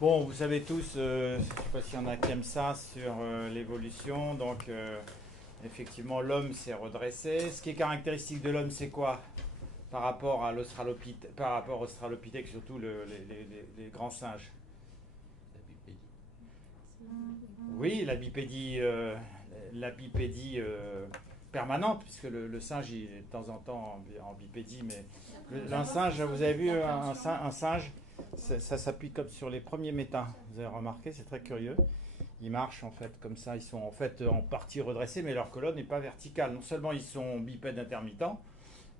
Bon, vous savez tous, je ne sais pas s'il y en a qui aiment ça, sur l'évolution. Donc, effectivement, l'homme s'est redressé. Ce qui est caractéristique de l'homme, c'est quoi par rapport à l'australopithèque, par rapport au australopithèque, surtout les grands singes? Oui, la bipédie permanente, puisque le singe il est de temps en temps en bipédie, mais un singe, vous avez vu un singe, ça s'appuie comme sur les premiers métas. Vous avez remarqué, c'est très curieux. Ils marchent en fait comme ça, ils sont en fait en partie redressés, mais leur colonne n'est pas verticale. Non seulement ils sont bipèdes intermittents,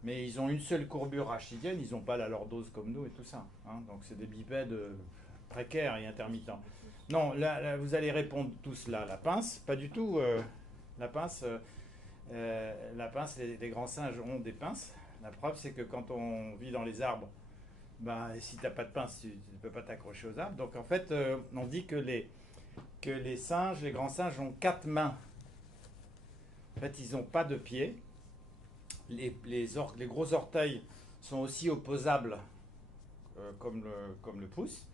mais ils ont une seule courbure rachidienne, ils n'ont pas la lordose comme nous et tout ça, hein. Donc c'est des bipèdes précaires et intermittents. Non, là, vous allez répondre tous là. La pince, pas du tout. La pince, les grands singes ont des pinces. La preuve, c'est que quand on vit dans les arbres, ben, si tu n'as pas de pince, tu ne peux pas t'accrocher aux arbres. Donc en fait, on dit que les singes, les grands singes, ont quatre mains. En fait, ils n'ont pas de pieds. Les gros orteils sont aussi opposables comme le pouce,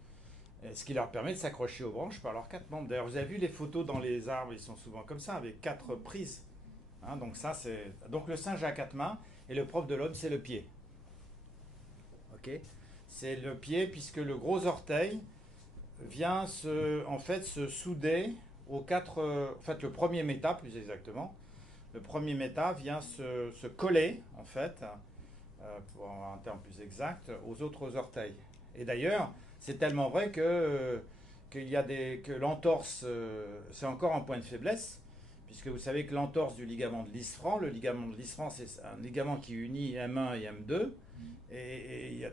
ce qui leur permet de s'accrocher aux branches par leurs quatre membres. D'ailleurs, vous avez vu les photos dans les arbres, ils sont souvent comme ça, avec quatre prises. Hein, donc le singe a quatre mains, et le propre de l'homme, c'est le pied. Ok. C'est le pied, puisque le gros orteil vient en fait, se souder aux quatre... en fait, le premier méta, plus exactement, le premier méta vient se coller, en fait, pour avoir un terme plus exact, aux autres orteils. Et d'ailleurs, c'est tellement vrai que l'entorse, c'est encore un point de faiblesse, puisque vous savez que l'entorse du ligament de Lisfranc, le ligament de Lisfranc, c'est un ligament qui unit M1 et M2, et il y a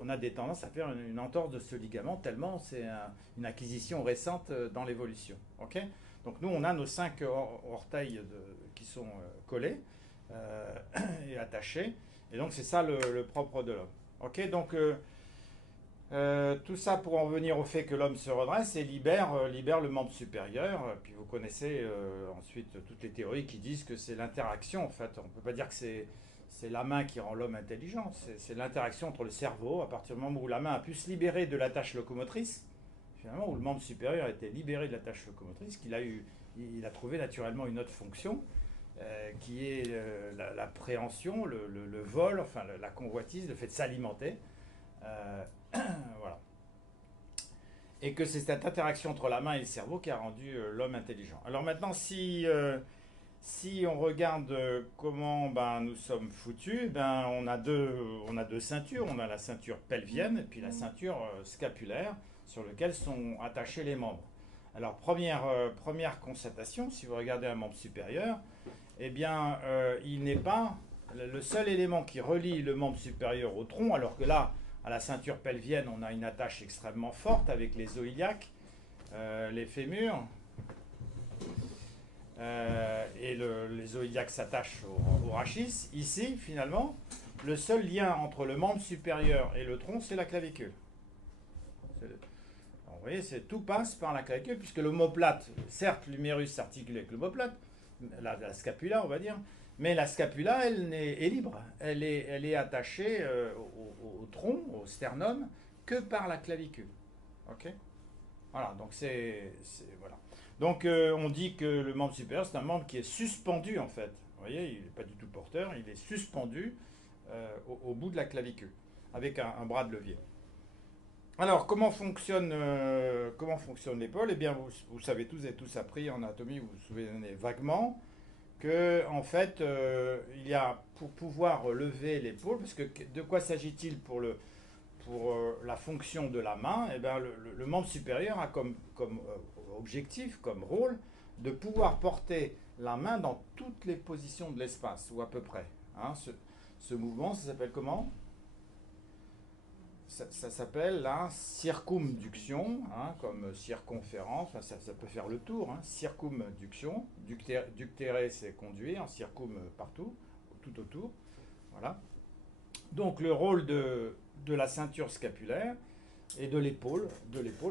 on a des tendances à faire une entorse de ce ligament, tellement c'est une acquisition récente dans l'évolution. Okay, donc nous, on a nos cinq orteils qui sont collés et attachés, et donc c'est ça le propre de l'homme. Ok, donc tout ça pour en venir au fait que l'homme se redresse et libère le membre supérieur. Puis vous connaissez ensuite toutes les théories qui disent que c'est l'interaction. En fait, on ne peut pas dire que c'est la main qui rend l'homme intelligent. C'est l'interaction entre le cerveau, à partir du moment où la main a pu se libérer de la tâche locomotrice, finalement, où le membre supérieur a été libéré de la tâche locomotrice, il a trouvé naturellement une autre fonction, qui est l'appréhension, le vol, enfin la convoitise, le fait de s'alimenter. Voilà. Et que c'est cette interaction entre la main et le cerveau qui a rendu l'homme intelligent. Alors maintenant, si on regarde comment nous sommes foutus, on a deux ceintures. On a la ceinture pelvienne et puis la ceinture scapulaire sur laquelle sont attachés les membres. Alors première constatation, si vous regardez un membre supérieur, eh bien il n'est pas le seul élément qui relie le membre supérieur au tronc, alors que là, à la ceinture pelvienne, on a une attache extrêmement forte avec les os iliaques, les fémurs, et les os iliaques s'attachent au rachis. Ici, finalement, le seul lien entre le membre supérieur et le tronc, c'est la clavicule. Alors, vous voyez, tout passe par la clavicule, puisque l'omoplate, certes, l'humérus s'articule avec l'omoplate, la scapula, on va dire, mais la scapula, elle est libre. Elle est attachée au tronc, au sternum, que par la clavicule. Ok. Voilà, donc voilà. Donc on dit que le membre supérieur, c'est un membre qui est suspendu, en fait. Vous voyez, il n'est pas du tout porteur, il est suspendu au bout de la clavicule, avec un bras de levier. Alors, comment fonctionne l'épaule? Eh bien, vous savez tous et tous appris en anatomie, vous vous souvenez vaguement, que en fait, il y a pour pouvoir lever l'épaule, parce que de quoi s'agit-il pour la fonction de la main? Eh bien, le membre supérieur a comme objectif, comme rôle, de pouvoir porter la main dans toutes les positions de l'espace, ou à peu près. Hein, ce mouvement, ça s'appelle comment? Ça s'appelle la circumduction, hein, comme circonférence, enfin, ça peut faire le tour, hein, circumduction. Ductere, c'est conduire, circum partout, tout autour. Voilà. Donc le rôle de la ceinture scapulaire et de l'épaule,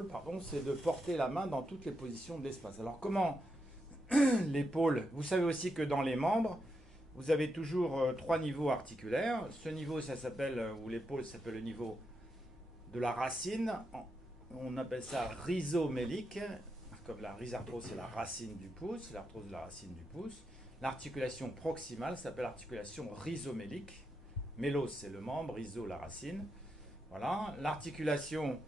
pardon, c'est de porter la main dans toutes les positions de l'espace. Alors comment l'épaule? Vous savez aussi que dans les membres, vous avez toujours trois niveaux articulaires. Ce niveau, ça s'appelle, ou l'épaule, ça s'appelle le niveau de la racine on appelle ça rhizomélique, comme la rhizarthrose c'est la racine du pouce, l'arthrose de la racine du pouce. L'articulation proximale s'appelle articulation rhizomélique. Mélos c'est le membre, rhizo la racine. Voilà. L'articulation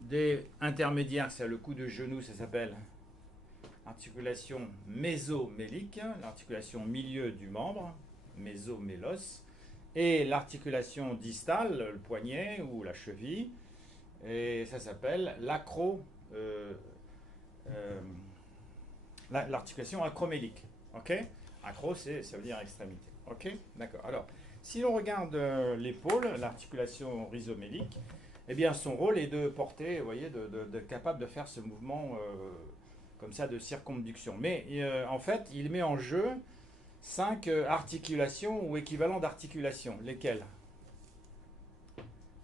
des intermédiaires, c'est le cou de genou, ça s'appelle articulation mésomélique, l'articulation milieu du membre, mésomélos, et l'articulation distale, le poignet ou la cheville, et ça s'appelle l'articulation acromélique. Ok? Acro, ça veut dire extrémité. Ok? D'accord. Alors, si l'on regarde l'épaule, l'articulation rhizomélique, eh bien, son rôle est de porter, vous voyez, de capable de faire ce mouvement comme ça de circonduction. Mais en fait, il met en jeu 5 articulations ou équivalents d'articulations. Lesquelles?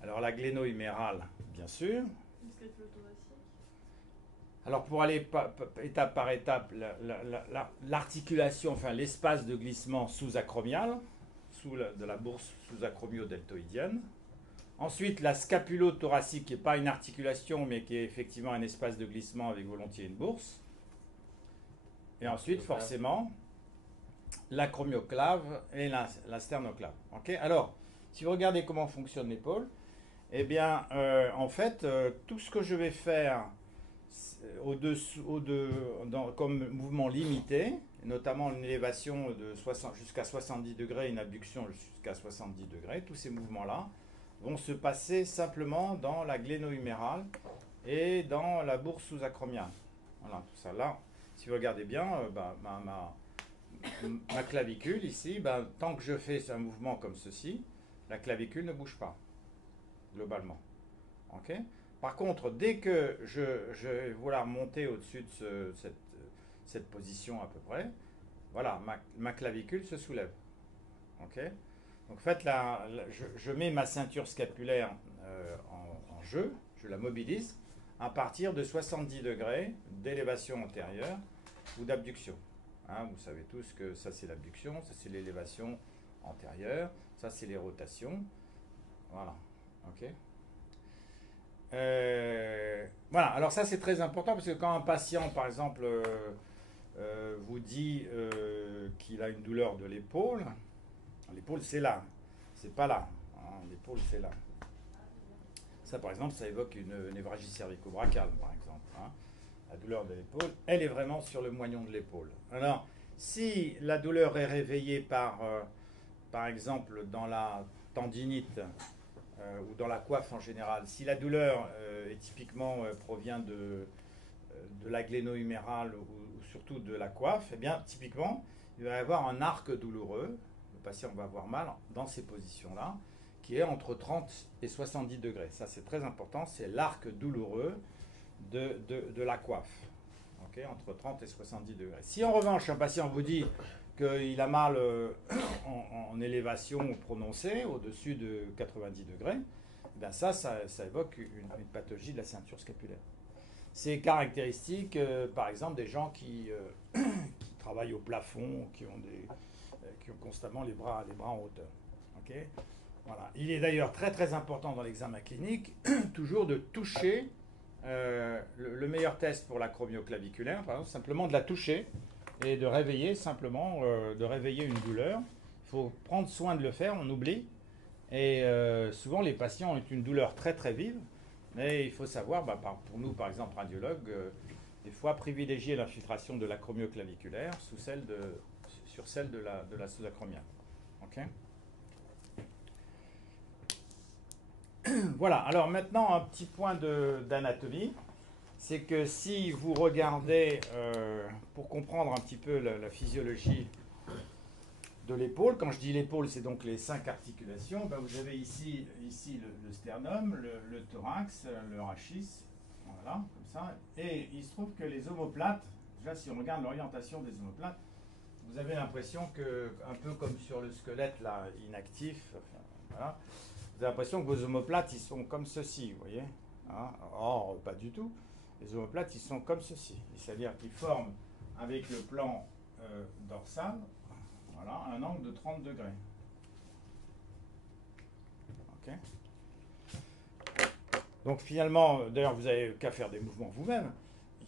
Alors, la gléno-humérale, bien sûr. Alors, pour aller étape par étape, l'articulation, enfin l'espace de glissement sous-acromial, de la bourse sous-acromio-deltoïdienne. Ensuite, la scapulo-thoracique, qui n'est pas une articulation, mais qui est effectivement un espace de glissement avec volontiers une bourse. Et ensuite, forcément, l'acromioclave et la sternoclave. Okay? Alors, si vous regardez comment fonctionne l'épaule, eh bien, en fait, tout ce que je vais faire comme mouvement limité, notamment une élévation jusqu'à 70 degrés, une abduction jusqu'à 70 degrés, tous ces mouvements-là vont se passer simplement dans la gléno-humérale et dans la bourse sous-acromiale. Voilà, tout ça là. Si vous regardez bien, ma clavicule ici, tant que je fais un mouvement comme ceci, la clavicule ne bouge pas, globalement. Okay? Par contre, dès que je vais vouloir monter au-dessus de cette position à peu près, voilà, ma clavicule se soulève. Okay? Donc en fait, je mets ma ceinture scapulaire en jeu, je la mobilise à partir de 70 degrés d'élévation antérieure ou d'abduction. Hein, vous savez tous que ça c'est l'abduction, ça c'est l'élévation antérieure, ça c'est les rotations. Voilà. Ok. Voilà, alors ça c'est très important parce que quand un patient, par exemple, vous dit qu'il a une douleur de l'épaule, l'épaule c'est là, c'est pas là, hein, l'épaule c'est là. Ça par exemple, ça évoque une névralgie cervico-brachale par exemple. Hein. La douleur de l'épaule, elle est vraiment sur le moignon de l'épaule. Alors, si la douleur est réveillée par exemple dans la tendinite, ou dans la coiffe en général, si la douleur provient de la gléno-humérale ou surtout de la coiffe, eh bien typiquement il va y avoir un arc douloureux, le patient va avoir mal dans ces positions-là, qui est entre 30 et 70 degrés. Ça c'est très important, c'est l'arc douloureux de la coiffe, okay, entre 30 et 70 degrés. Si en revanche un patient vous dit qu'il a mal en élévation prononcée, au-dessus de 90 degrés, ben ça évoque une pathologie de la ceinture scapulaire. C'est caractéristique, par exemple, des gens qui travaillent au plafond, qui ont constamment les bras en hauteur. Okay, voilà. Il est d'ailleurs très très important dans l'examen clinique toujours de toucher. Le meilleur test pour l'acromioclaviculaire, par exemple, simplement de la toucher et de réveiller simplement, de réveiller une douleur. Il faut prendre soin de le faire, on oublie. Et souvent, les patients ont une douleur très très vive, mais il faut savoir, pour nous par exemple radiologues, des fois privilégier l'infiltration de l'acromioclaviculaire sur celle de la sous-acromiale. Okay. Voilà, alors maintenant un petit point d'anatomie. C'est que si vous regardez, pour comprendre un petit peu la physiologie de l'épaule, quand je dis l'épaule, c'est donc les 5 articulations, vous avez ici le sternum, le thorax, le rachis, voilà, comme ça. Et il se trouve que les omoplates, déjà si on regarde l'orientation des omoplates, vous avez l'impression que, un peu comme sur le squelette là, inactif, enfin, voilà, vous avez l'impression que vos omoplates, ils sont comme ceci, vous voyez, hein. Or, pas du tout. Les omoplates, ils sont comme ceci. C'est-à-dire qu'ils forment, avec le plan dorsal, voilà, un angle de 30 degrés. Okay. Donc finalement, d'ailleurs, vous n'avez qu'à faire des mouvements vous-même.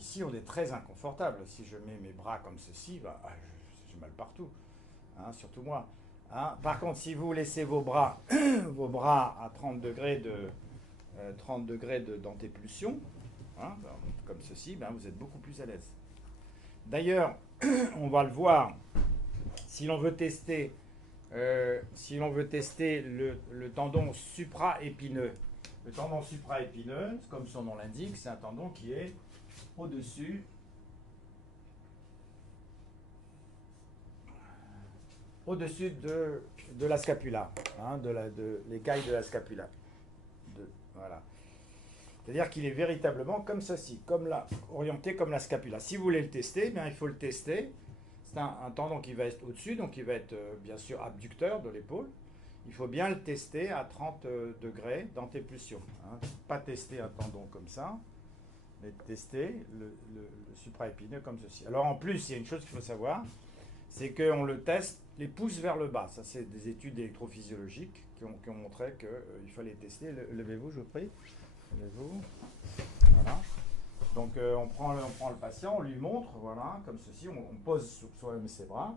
Ici, on est très inconfortable. Si je mets mes bras comme ceci, bah, j'ai mal partout, hein, surtout moi. Hein. Par contre, si vous laissez vos bras, vos bras à 30 degrés de, 30 degrés d'antépulsion, hein, comme ceci, ben, vous êtes beaucoup plus à l'aise. D'ailleurs, on va le voir, si l'on veut tester, le tendon supraépineux. Le tendon supraépineux, comme son nom l'indique, c'est un tendon qui est au-dessus de la scapula, hein, de l'écaille de la scapula. Voilà. C'est-à-dire qu'il est véritablement comme ceci, orienté comme la scapula. Si vous voulez le tester, bien, il faut le tester. C'est un tendon qui va être au-dessus, donc il va être bien sûr abducteur de l'épaule. Il faut bien le tester à 30 degrés d'antépulsion. Hein. Pas tester un tendon comme ça, mais tester le supraépineux comme ceci. Alors en plus, il y a une chose qu'il faut savoir, c'est qu'on le teste les pouces vers le bas. Ça, c'est des études électrophysiologiques qui ont montré qu'il fallait tester. Levez-vous, je vous prie. Levez-vous. Voilà. Donc on prend le patient, on lui montre, voilà, comme ceci, on pose sur soi-même ses bras.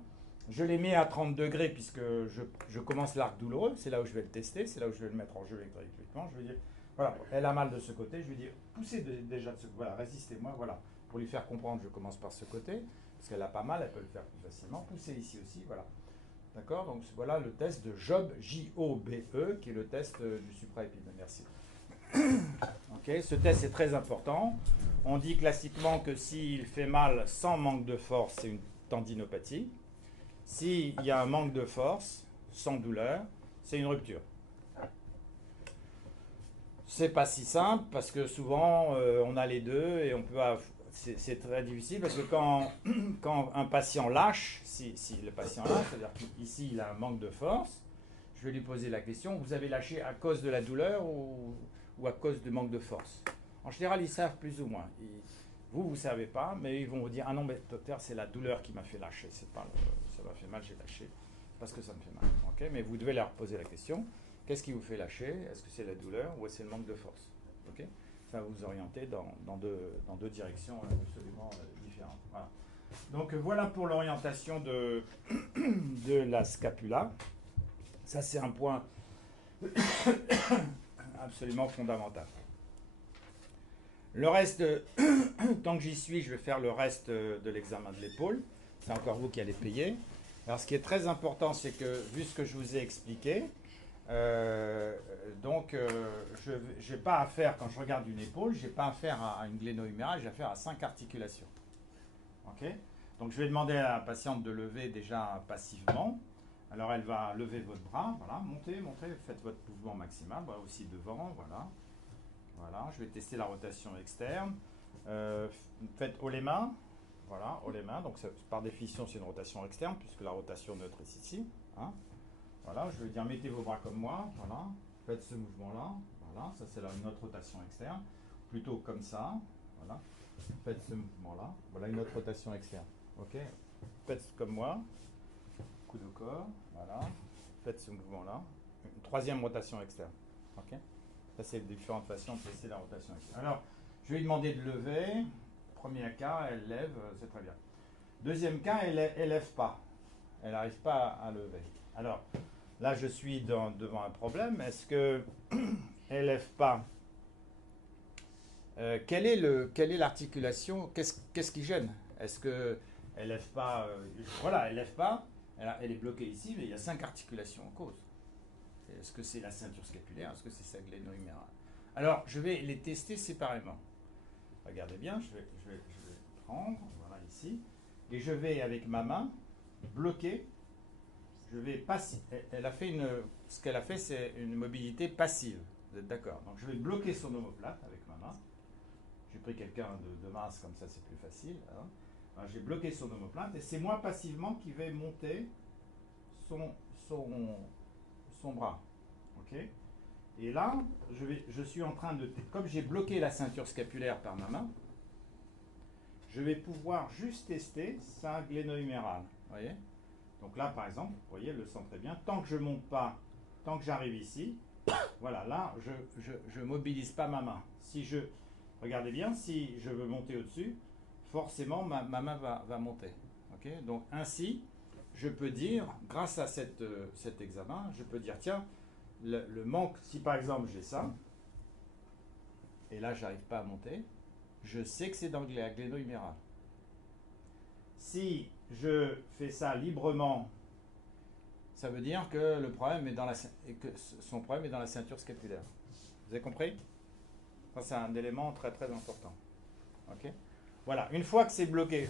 Je les mets à 30 degrés puisque je commence l'arc douloureux, c'est là où je vais le tester, c'est là où je vais le mettre en jeu électriquement. Je vais dire, voilà, elle a mal de ce côté, je vais dire, poussez déjà de ce côté, voilà, résistez-moi, voilà. Pour lui faire comprendre, je commence par ce côté, parce qu'elle a pas mal, elle peut le faire plus facilement. Poussez ici aussi, voilà. D'accord. Donc voilà le test de Jobe, J-O-B-E, qui est le test du supraépineux. Merci. Okay, ce test est très important. On dit classiquement que s'il fait mal sans manque de force, c'est une tendinopathie. S'il y a un manque de force, sans douleur, c'est une rupture. C'est pas si simple parce que souvent on a les deux et on peut. C'est très difficile parce que quand un patient lâche, si le patient lâche, c'est-à-dire qu'ici il a un manque de force, je vais lui poser la question, vous avez lâché à cause de la douleur ou à cause du manque de force? En général, ils savent plus ou moins. Vous ne savez pas, mais ils vont vous dire, ah non, mais docteur, c'est la douleur qui m'a fait lâcher. C'est pas ça m'a fait mal, j'ai lâché. Parce que ça me fait mal. Okay, mais vous devez leur poser la question, qu'est-ce qui vous fait lâcher? Est-ce que c'est la douleur ou est-ce que c'est le manque de force? Okay, ça va vous orienter dans deux directions absolument différentes. Voilà. Donc voilà pour l'orientation de la scapula. Ça, c'est un point absolument fondamental. Le reste, tant que j'y suis, je vais faire le reste de l'examen de l'épaule. C'est encore vous qui allez payer. Alors, ce qui est très important, c'est que, vu ce que je vous ai expliqué, je n'ai pas affaire, quand je regarde une épaule, je n'ai pas affaire à une gléno-humérale, j'ai affaire à 5 articulations. Okay, donc, je vais demander à la patiente de lever déjà passivement. Alors, elle va lever votre bras, voilà, montez, faites votre mouvement maximal, voilà, aussi devant, voilà. Voilà, je vais tester la rotation externe. Faites haut les mains, voilà, haut les mains, donc par définition c'est une rotation externe, puisque la rotation neutre est ici. Hein. Voilà, je vais dire mettez vos bras comme moi, voilà, faites ce mouvement-là, voilà, ça c'est une autre rotation externe, plutôt comme ça, voilà, faites ce mouvement-là, voilà une autre rotation externe, ok, faites comme moi, coude au corps, voilà, faites ce mouvement-là, une troisième rotation externe, ok. Ça, c'est différentes façons de tester la rotation externe. Alors, je vais lui demander de lever. Premier cas, elle lève, c'est très bien. Deuxième cas, elle lève pas. Elle n'arrive pas à lever. Alors, là, je suis devant un problème. Est-ce que elle lève pas? Quelle est l'articulation? Qu'est-ce qui gêne? Est-ce que elle lève pas? Voilà, elle lève pas. Elle est bloquée ici, mais il y a 5 articulations en cause. Est-ce que c'est la ceinture scapulaire? Est-ce que c'est sa gléno-humérale? Alors, je vais les tester séparément. Regardez bien, je vais prendre, voilà ici, et je vais avec ma main bloquer. Je vais passer. Ce qu'elle a fait, c'est une mobilité passive. Vous êtes d'accord? Donc, je vais bloquer son omoplate avec ma main. J'ai pris quelqu'un de mince, comme ça c'est plus facile. Hein. Alors, j'ai bloqué son omoplate et c'est moi passivement qui vais monter son bras. Ok. Et là, je suis en train de... Comme j'ai bloqué la ceinture scapulaire par ma main, je vais pouvoir juste tester sa gléno-humérale. Vous voyez? Donc là, par exemple, vous voyez, elle le sent très bien. Tant que je ne monte pas, tant que j'arrive ici, Voilà, là, je mobilise pas ma main. Si je, regardez bien, si je veux monter au-dessus, forcément ma main va monter. Ok. Donc ainsi, je peux dire, grâce à cet examen, je peux dire, tiens, le manque, si par exemple j'ai ça, et là j'arrive pas à monter, je sais que c'est dans la gléno-humérale. Si je fais ça librement, ça veut dire que le problème est dans que son problème est dans la ceinture scapulaire. Vous avez compris? Ça, c'est un élément très très important. Ok. Voilà. Une fois que c'est bloqué,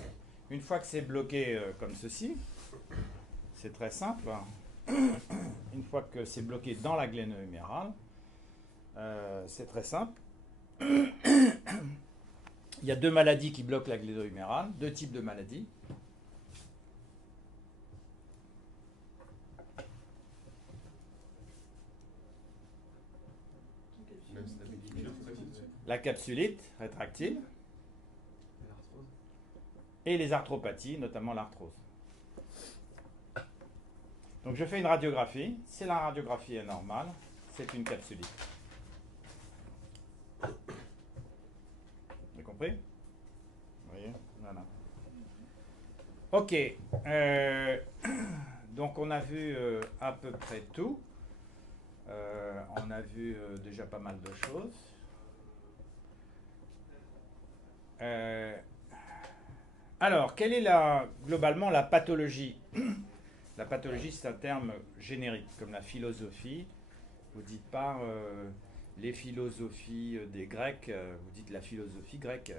comme ceci, c'est très simple. Une fois que c'est bloqué dans la gléno-humérale, c'est très simple. Il y a deux maladies qui bloquent la gléno-humérale, deux types de maladies. La capsulite rétractile et les arthropathies, notamment l'arthrose. Donc je fais une radiographie. Si la radiographie est normale, c'est une capsulite. Vous avez compris? Vous voyez? Voilà. Ok. Donc on a vu à peu près tout. On a vu déjà pas mal de choses. Alors, quelle est globalement la pathologie? La pathologie, c'est un terme générique, comme la philosophie. Vous ne dites pas les philosophies des Grecs, vous dites la philosophie grecque.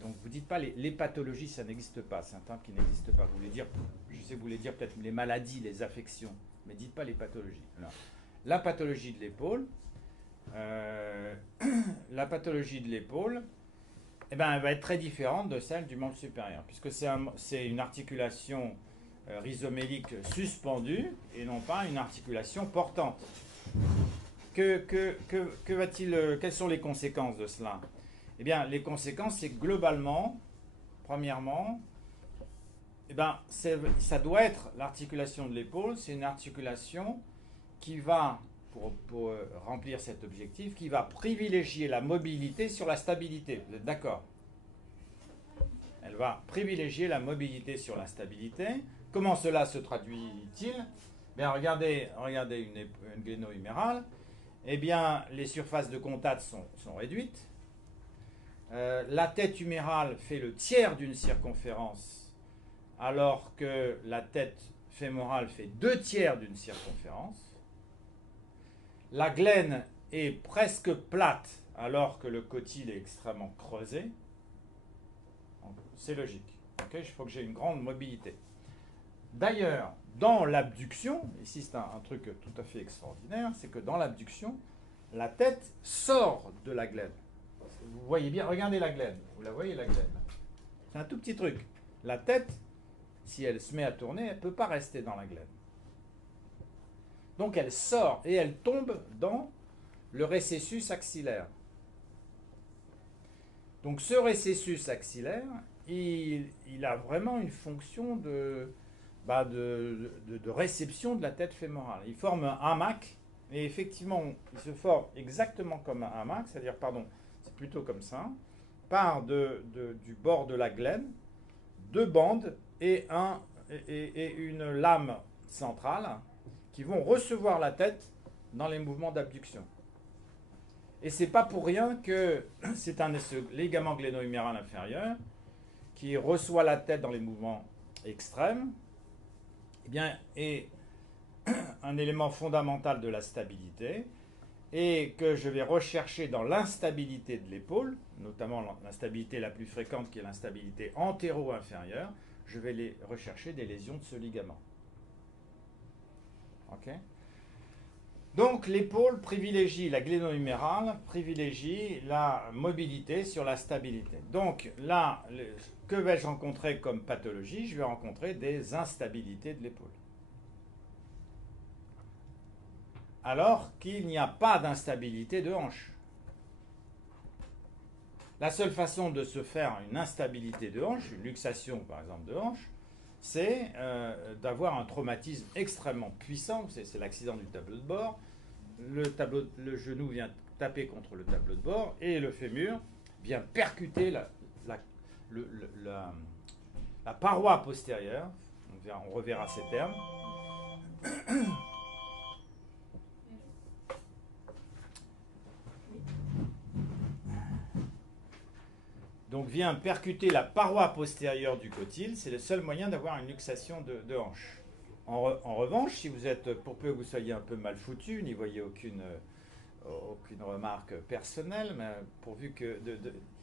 Donc, vous ne dites pas les pathologies, ça n'existe pas. C'est un terme qui n'existe pas. Vous voulez dire, je sais, vous voulez dire peut-être les maladies, les affections, mais dites pas les pathologies. Alors, la pathologie de l'épaule, la pathologie de l'épaule, eh ben, elle va être très différente de celle du membre supérieur, puisque c'est une articulation rhizomélique suspendue et non pas une articulation portante. Quelles sont les conséquences de cela? Eh bien, les conséquences, c'est que globalement, premièrement, eh ben, ça doit être l'articulation de l'épaule, c'est une articulation qui va, pour remplir cet objectif, qui va privilégier la mobilité sur la stabilité. Vous êtes d'accord? Elle va privilégier la mobilité sur la stabilité. Comment cela se traduit-il? Bien, regardez une gléno-humérale. Eh bien, les surfaces de contact sont réduites. La tête humérale fait le tiers d'une circonférence, alors que la tête fémorale fait 2/3 d'une circonférence. La glène est presque plate, alors que le cotyle est extrêmement creusé. C'est logique. Okay, il faut que j'ai une grande mobilité. D'ailleurs, dans l'abduction, ici c'est un truc tout à fait extraordinaire, c'est que dans l'abduction, la tête sort de la glène. Vous voyez bien, regardez la glène. Vous la voyez la glène? C'est un tout petit truc. La tête, si elle se met à tourner, elle ne peut pas rester dans la glène. Donc elle sort et elle tombe dans le récessus axillaire. Donc ce récessus axillaire, il a vraiment une fonction de réception de la tête fémorale. Il forme un hamac, et effectivement, il se forme exactement comme un hamac, c'est-à-dire, c'est plutôt comme ça, part du bord de la glène, deux bandes et une lame centrale qui vont recevoir la tête dans les mouvements d'abduction. Et c'est pas pour rien que c'est ce ligament gléno-huméral inférieur qui reçoit la tête dans les mouvements extrêmes, eh bien, est un élément fondamental de la stabilité et que je vais rechercher dans l'instabilité de l'épaule, notamment l'instabilité la plus fréquente qui est l'instabilité antéro-inférieure, je vais les rechercher des lésions de ce ligament. Ok? Donc l'épaule privilégie, la gléno-humérale privilégie la mobilité sur la stabilité. Donc là, que vais-je rencontrer comme pathologie? Je vais rencontrer des instabilités de l'épaule. Alors qu'il n'y a pas d'instabilité de hanche. La seule façon de se faire une instabilité de hanche, une luxation par exemple de hanche, c'est d'avoir un traumatisme extrêmement puissant, c'est l'accident du tableau de bord, le genou vient taper contre le tableau de bord et le fémur vient percuter la paroi postérieure. On reverra ces termes. Donc vient percuter la paroi postérieure du cotyle. C'est le seul moyen d'avoir une luxation de hanche. En revanche, si vous êtes, pour peu que vous soyez un peu mal foutu, n'y voyez aucune remarque personnelle, mais pourvu que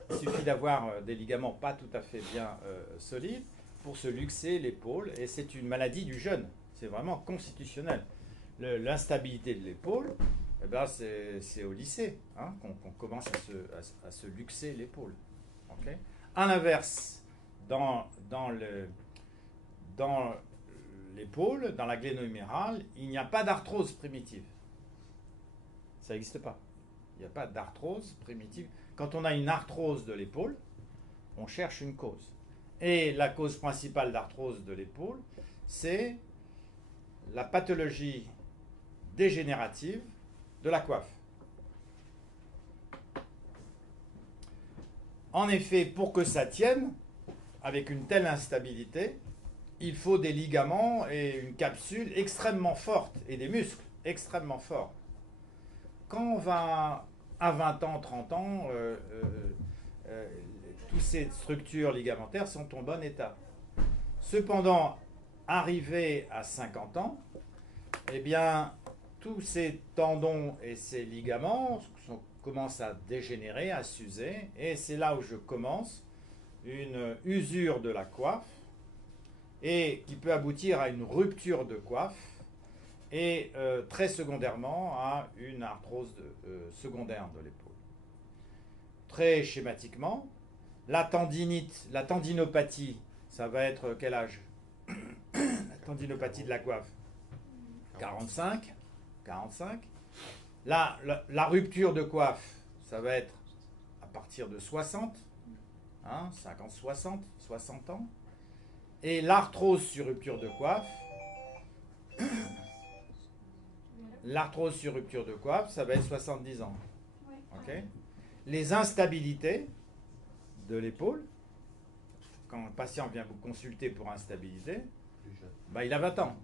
il suffit d'avoir des ligaments pas tout à fait bien solides pour se luxer l'épaule, et c'est une maladie du jeune. C'est vraiment constitutionnel. L'instabilité de l'épaule, eh ben c'est au lycée hein, qu'on commence à se luxer l'épaule. Okay. À l'inverse, dans l'épaule, dans la glénomérale, il n'y a pas d'arthrose primitive. Ça n'existe pas. Il n'y a pas d'arthrose primitive. Quand on a une arthrose de l'épaule, on cherche une cause. Et la cause principale d'arthrose de l'épaule, c'est la pathologie dégénérative de la coiffe. En effet, pour que ça tienne, avec une telle instabilité, il faut des ligaments et une capsule extrêmement forte et des muscles extrêmement forts. Quand on va à 20 ans, 30 ans, toutes ces structures ligamentaires sont en bon état. Cependant, arrivé à 50 ans, eh bien, tous ces tendons et ces ligaments commencent à dégénérer, à s'user, et c'est là où je commence une usure de la coiffe, et qui peut aboutir à une rupture de coiffe, et très secondairement à une arthrose secondaire de l'épaule. Très schématiquement, la tendinite, la tendinopathie, ça va être quel âge? La tendinopathie de la coiffe 45. La rupture de coiffe, ça va être à partir de 60, hein, 50, 60 ans. Et l'arthrose sur rupture de coiffe, ça va être 70 ans. Okay. Les instabilités de l'épaule, quand le patient vient vous consulter pour instabilité, bah, il a 20 ans.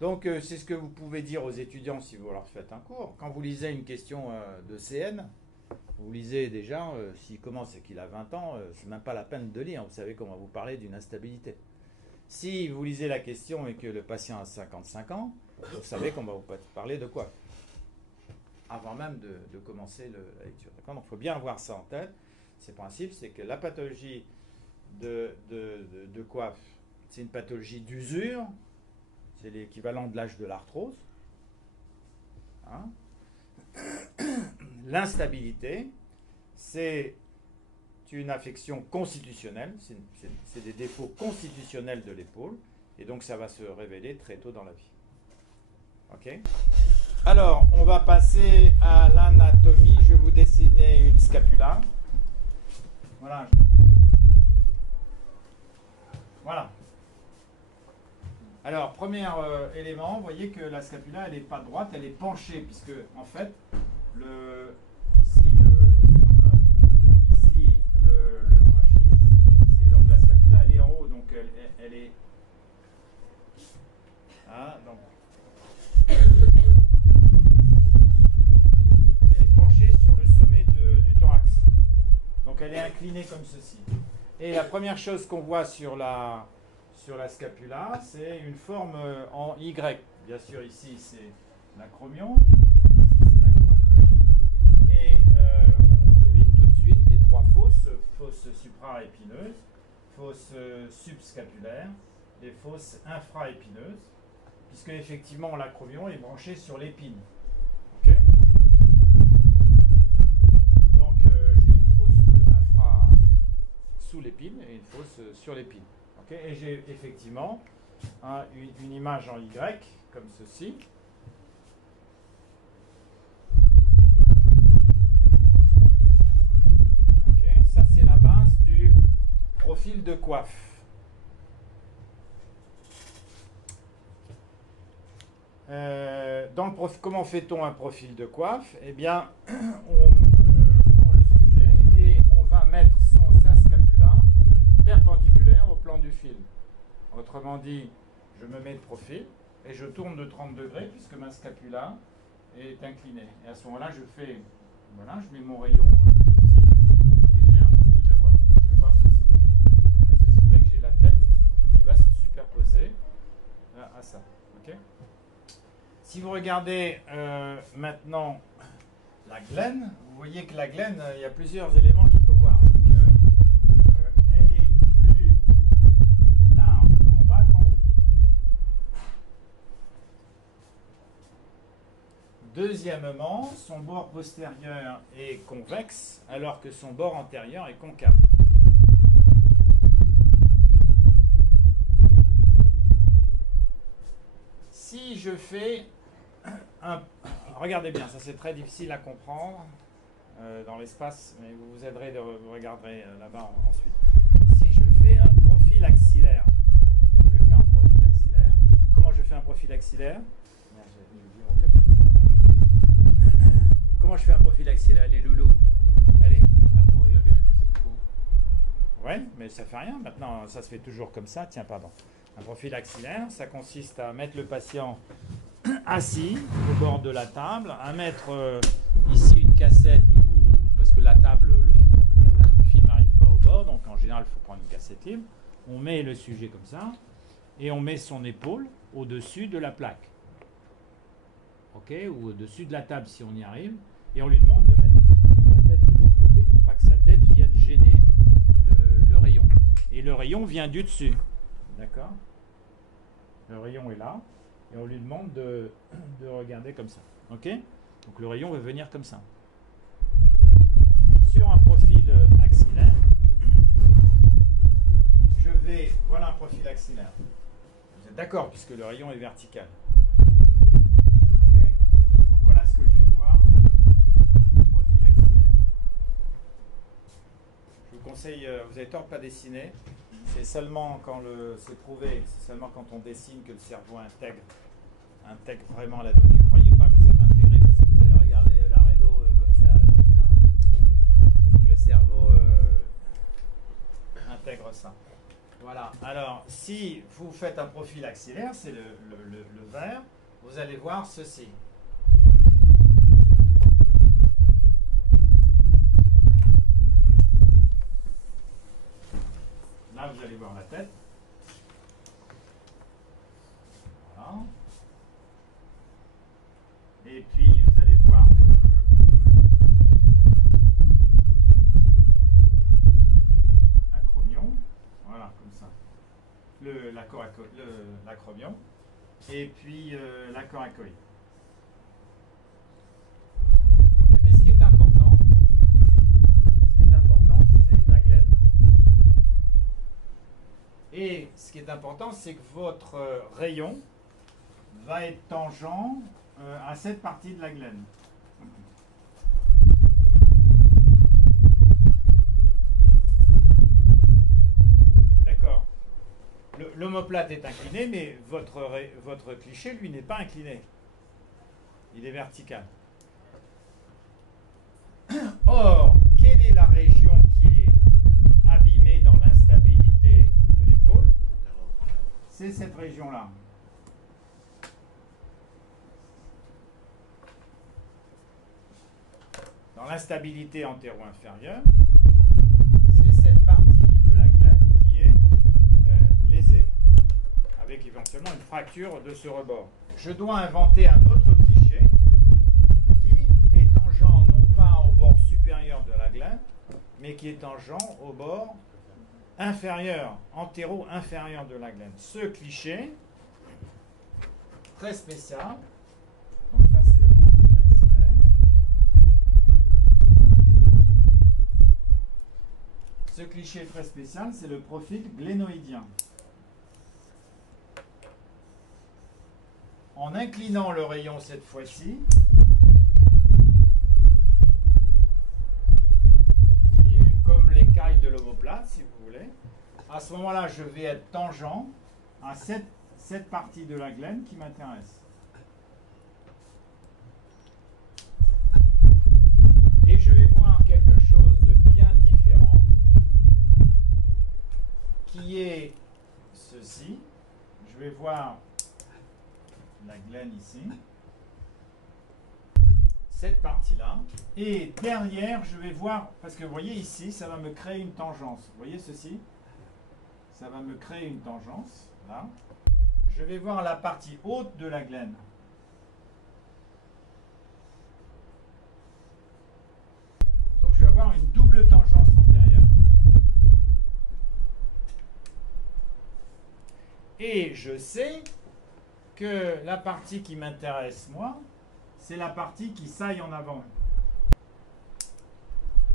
Donc c'est ce que vous pouvez dire aux étudiants si vous leur faites un cours. Quand vous lisez une question de CN, vous lisez déjà, s'il commence et qu'il a 20 ans, c'est même pas la peine de lire. Vous savez comment vous parler d'une instabilité. Si vous lisez la question et que le patient a 55 ans, vous savez qu'on va vous parler de quoi avant même de commencer la lecture. Donc il faut bien avoir ça en tête. Ce principe, c'est que la pathologie de coiffe, c'est une pathologie d'usure, c'est l'équivalent de l'âge de l'arthrose. Hein. L'instabilité, c'est une affection constitutionnelle, c'est des défauts constitutionnels de l'épaule, et donc ça va se révéler très tôt dans la vie. Ok. Alors, on va passer à l'anatomie. Je vais vous dessiner une scapula. Voilà. Voilà. Alors, premier élément, vous voyez que la scapula, elle n'est pas droite, elle est penchée, puisque, en fait, ici le sternum, ici le rachis, ici, donc la scapula, elle est en haut, donc elle est... Ah, donc... Elle est penchée sur le sommet du thorax. Donc elle est inclinée comme ceci. Et la première chose qu'on voit sur la scapula, c'est une forme en Y. Bien sûr, ici c'est l'acromion, ici c'est la coracoïde. Et on devine tout de suite les trois fosses, fosse supraépineuse, fosse subscapulaire et fosse infraépineuse, puisque effectivement l'acromion est branché sur l'épine. Okay. Donc j'ai une fosse infra sous l'épine et une fosse sur l'épine. Okay. Et j'ai effectivement une image en Y comme ceci. Okay. Ça c'est la base du profil de coiffe. Comment fait-on un profil de coiffe? Eh bien, on prend le sujet et on va mettre sa scapula perpendiculaire au plan du film. Autrement dit, je me mets de profil et je tourne de 30 degrés puisque ma scapula est inclinée. Et à ce moment-là, voilà, je mets mon rayon ici et j'ai un profil de coiffe. Je vais voir ceci. Et à ceci près que j'ai la tête qui va se superposer à ça. Okay. Si vous regardez maintenant la glène, vous voyez que la glène, il y a plusieurs éléments qu'il faut voir. C'est que elle est plus large en bas qu'en haut. Deuxièmement, son bord postérieur est convexe alors que son bord antérieur est concave. Si je fais regardez bien, ça c'est très difficile à comprendre dans l'espace, mais vous vous aiderez, vous regarderez là-bas ensuite. Si je fais un profil axillaire, donc je fais un profil axillaire, comment je fais un profil axillaire? J'ai oublié mon café, c'est dommage. Comment je fais un profil axillaire, les loulous? Allez. Avant, il y avait la cassette peau. Ouais, mais ça fait rien, maintenant ça se fait toujours comme ça, tiens, pardon. Un profil axillaire, ça consiste à mettre le patient assis au bord de la table, à mettre ici une cassette parce que la table, le film n'arrive pas au bord, donc en général il faut prendre une cassette libre. On met le sujet comme ça et on met son épaule au-dessus de la plaque, ok, ou au-dessus de la table si on y arrive, et on lui demande de mettre la tête de l'autre côté pour pas que sa tête vienne gêner le rayon. Et le rayon vient du dessus, d'accord? Le rayon est là. Et on lui demande de regarder comme ça. Ok? Donc le rayon va venir comme ça. Sur un profil axillaire, voilà un profil axillaire. Vous êtes d'accord puisque le rayon est vertical. Okay. Donc voilà ce que je vais voir. Profil axillaire. Je vous conseille, vous avez tort de ne pas dessiner. C'est seulement quand c'est prouvé, c'est seulement quand on dessine que le cerveau intègre vraiment la donnée. Ne croyez pas que vous avez intégré parce que vous avez regardé la rédo comme ça. Il faut que le cerveau intègre ça. Voilà. Alors, si vous faites un profil axillaire, c'est le vert, vous allez voir ceci. Là, vous allez voir la tête. Voilà. Et puis, vous allez voir l'acromion. Voilà, comme ça. L'acromion. Et puis, la coracoïde. Mais ce qui est important, c'est la glène. Et ce qui est important, c'est que votre rayon va être tangent à cette partie de la glène. D'accord. L'omoplate est incliné, mais votre cliché, lui, n'est pas incliné. Il est vertical. Or, quelle est la région qui est abîmée dans l'instabilité de l'épaule? C'est cette région-là. Dans l'instabilité antéro-inférieure, c'est cette partie de la glène qui est lésée, avec éventuellement une fracture de ce rebord. Je dois inventer un autre cliché qui est tangent non pas au bord supérieur de la glène, mais qui est tangent au bord inférieur, antéro-inférieur de la glène. Ce cliché, très spécial, donc ça c'est le profil axillaire. Ce cliché très spécial, c'est le profil glénoïdien. En inclinant le rayon cette fois-ci, comme l'écaille de l'omoplate, si vous voulez, à ce moment-là, je vais être tangent à cette partie de la glène qui m'intéresse. ici. Cette partie-là. Et derrière, je vais voir, parce que vous voyez ici, ça va me créer une tangence. Vous voyez ceci? Ça va me créer une tangence, là. Je vais voir la partie haute de la glène. Donc je vais avoir une double tangence antérieure. Et je sais que la partie qui m'intéresse, moi, c'est la partie qui saille en avant.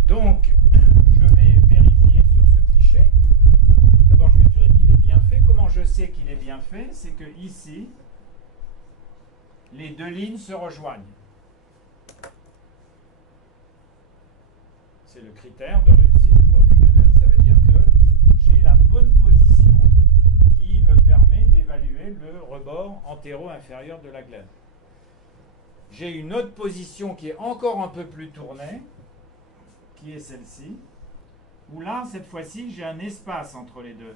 Donc, je vais vérifier sur ce cliché. D'abord, je vais vérifier qu'il est bien fait. Comment je sais qu'il est bien fait? C'est que ici, les deux lignes se rejoignent. C'est le critère de réussite du profil de V1. Ça veut dire que j'ai la bonne position qui me permet d'évaluer le rebord antéro-inférieur de la glène. J'ai une autre position qui est encore un peu plus tournée, qui est celle-ci, où là, cette fois-ci, j'ai un espace entre les deux.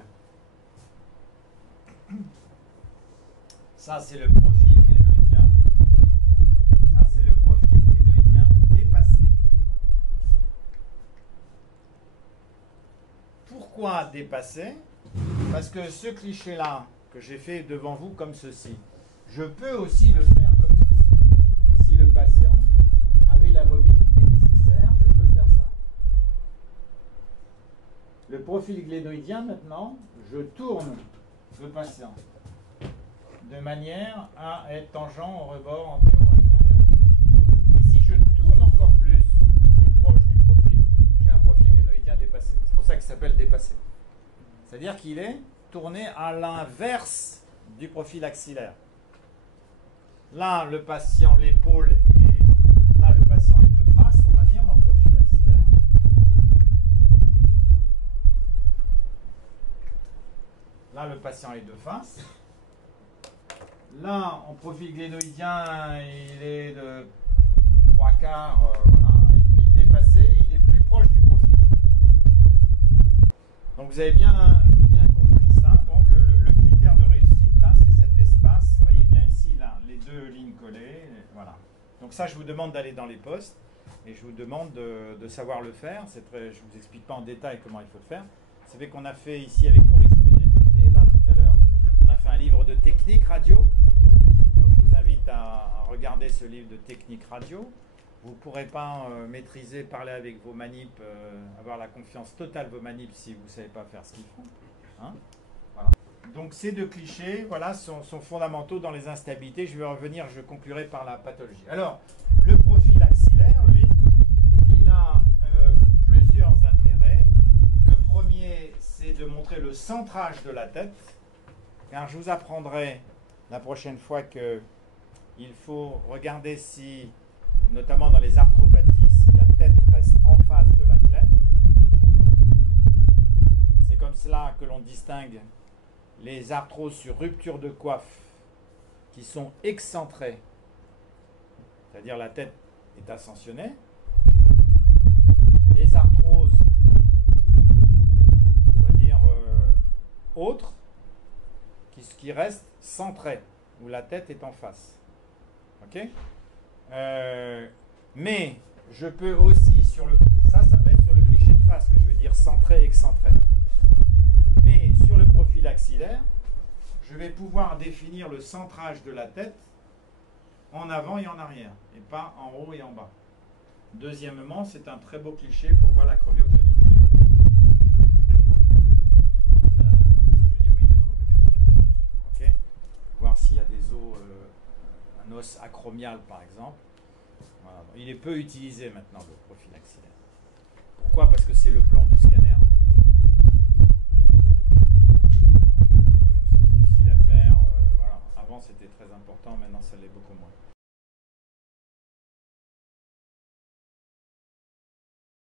Ça, c'est le profil glénoïdien. Ça, c'est le profil glénoïdien dépassé. Pourquoi dépassé? Parce que ce cliché-là, que j'ai fait devant vous comme ceci, je peux aussi le faire comme ceci. Si le patient avait la mobilité nécessaire, je peux faire ça. Le profil glénoïdien, maintenant, je tourne le patient de manière à être tangent au rebord antéro-inférieur. Et si je tourne encore plus proche du profil, j'ai un profil glénoïdien dépassé. C'est pour ça qu'il s'appelle dépassé. C'est-à-dire qu'il est tourné à l'inverse du profil axillaire. Là, le patient, l'épaule, et là, le patient est de face, on va dire, dans le profil axillaire. Là, le patient est de face. Là, en profil glénoïdien, il est de 3/4, voilà. Et puis dépassé, il est plus proche du profil. Donc vous avez bien compris ça. Donc le critère de réussite, là, c'est cet espace. Vous voyez bien ici, là, les deux lignes collées. Voilà. Donc ça, je vous demande d'aller dans les postes. Et je vous demande de savoir le faire. Je ne vous explique pas en détail comment il faut le faire. Vous savez qu'on a fait ici avec Maurice Brunel, qui était là tout à l'heure, on a fait un livre de technique radio. Donc je vous invite à regarder ce livre de technique radio. Vous ne pourrez pas maîtriser, parler avec vos manips, avoir la confiance totale vos manips si vous ne savez pas faire ce qu'ils font. Hein, voilà. Donc ces deux clichés, voilà, sont fondamentaux dans les instabilités. Je vais revenir, je conclurai par la pathologie. Alors, le profil axillaire, lui, il a plusieurs intérêts. Le premier, c'est de montrer le centrage de la tête. Car je vous apprendrai la prochaine fois qu'il faut regarder si, notamment dans les arthropathies, si la tête reste en face de la glène. C'est comme cela que l'on distingue les arthroses sur rupture de coiffe qui sont excentrées, c'est-à-dire la tête est ascensionnée. Les arthroses, on va dire, autres, qui restent centrées, où la tête est en face. Ok ? Mais je peux aussi sur le... Ça va être sur le cliché de face que je veux dire centré, excentré. Mais sur le profil axillaire, je vais pouvoir définir le centrage de la tête en avant et en arrière, et pas en haut et en bas. Deuxièmement, c'est un très beau cliché pour voir l'acromioclaviculaire. Qu'est-ce que je dis? Oui, l'acromioclaviculaire. Ok. Voir s'il y a des os, un os acromial par exemple. Voilà. Il est peu utilisé maintenant, le profil axillaire. Pourquoi? Parce que c'est le plan du